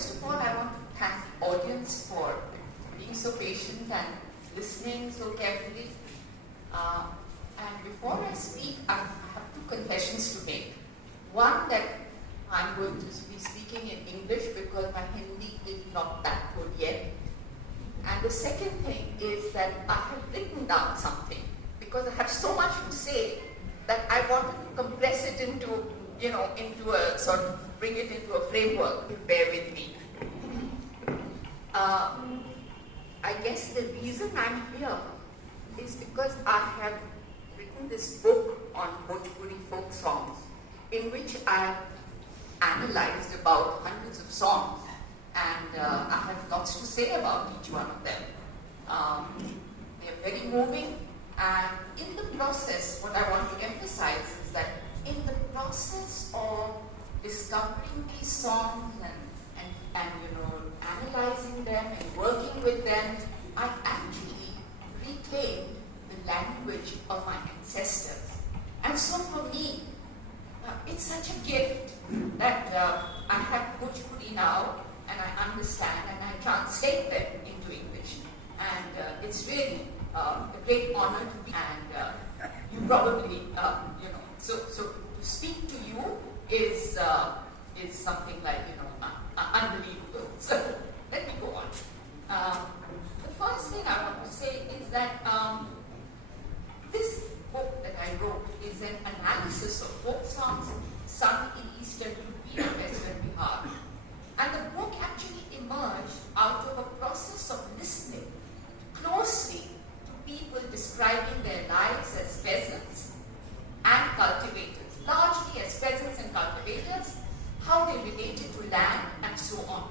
first of all, I want to thank the audience for being so patient and listening so carefully. And before I speak, I have two confessions to make. One, that I'm going to be speaking in English because my Hindi is not that good yet. And the second thing is that I have written down something because I have so much to say that I wanted to compress it into a sort of, bring it into a framework. Bear with me. I guess the reason I'm here is because I have written this book on Bhojpuri folk songs, in which I have analyzed about hundreds of songs, and I have lots to say about each one of them. They are very moving, and in the process, what I want to emphasize is that in the process of discovering these songs and analyzing them and working with them, I actually reclaimed the language of my ancestors. And so for me, it's such a gift that I have Bhojpuri now, and I understand and I translate them into English. And it's really a great honor to be, and you probably, so to speak to you is something like, unbelievable. So let me go on. The first thing I want to say is that this book that I wrote is an analysis of folk songs sung in Eastern UP and Western Bihar. And the book actually emerged out of a process of listening closely to people describing their lives as peasants and cultivators, largely as peasants and cultivators, how they related to land and so on.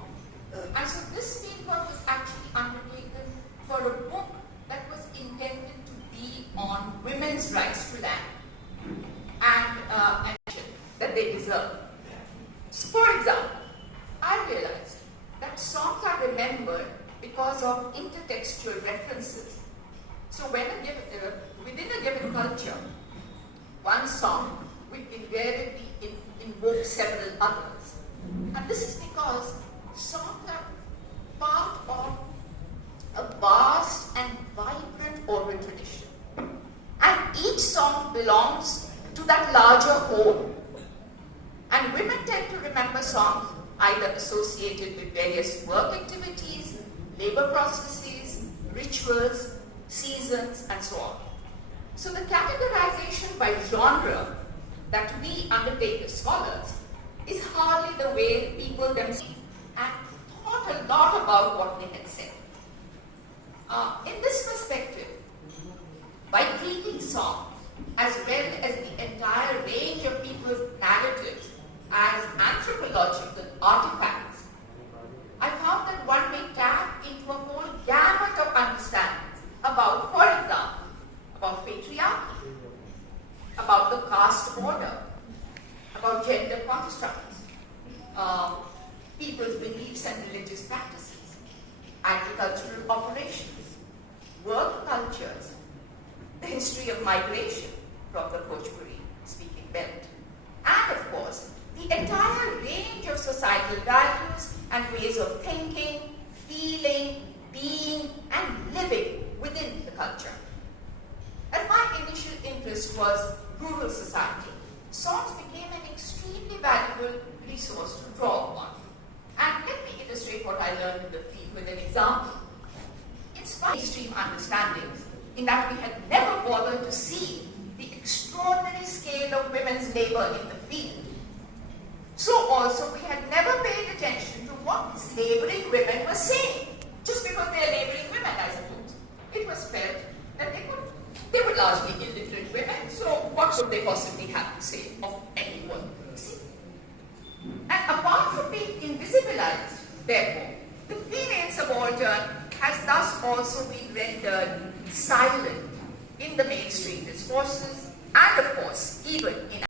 And so this fieldwork was actually undertaken for a book that was intended to be on women's rights to land and that they deserve. So for example, I realized that songs are remembered because of intertextual references. So when within a given culture, one song will invariably invoke several others. And this is because songs are part of a vast and vibrant oral tradition. And each song belongs to that larger whole. And women tend to remember songs either associated with various work activities, labor processes, rituals, seasons, and so on. So the categorization by genre that we undertake as scholars is hardly the way people themselves and thought a lot about what they had said. In this perspective, by treating songs as well as the entire range of people's narratives as anthropological artifacts, I found that one may tap into a whole gamut of understandings about, for example, about patriarchy, about the caste order, about gender constructs, people's beliefs and religious practices, agricultural operations, work cultures, the history of migration from the Bhojpuri-speaking belt, and of course, the entire range of societal values and ways of thinking, feeling, being, and living within the culture. As my initial interest was rural society, songs became an extremely valuable resource to draw upon. And let me illustrate what I learned in the field with an example. Inspired extreme understandings in that we had never bothered to see the extraordinary scale of women's labor in the field. So also we had never paid attention to what these laboring women were saying, just because they are laboring women, I suppose. It was felt that they were largely illiterate women, so what could they possibly have to say of anyone? See? And apart from being invisibilized, therefore, the female subaltern has thus also been rendered silent in the mainstream discourses and, of course, even in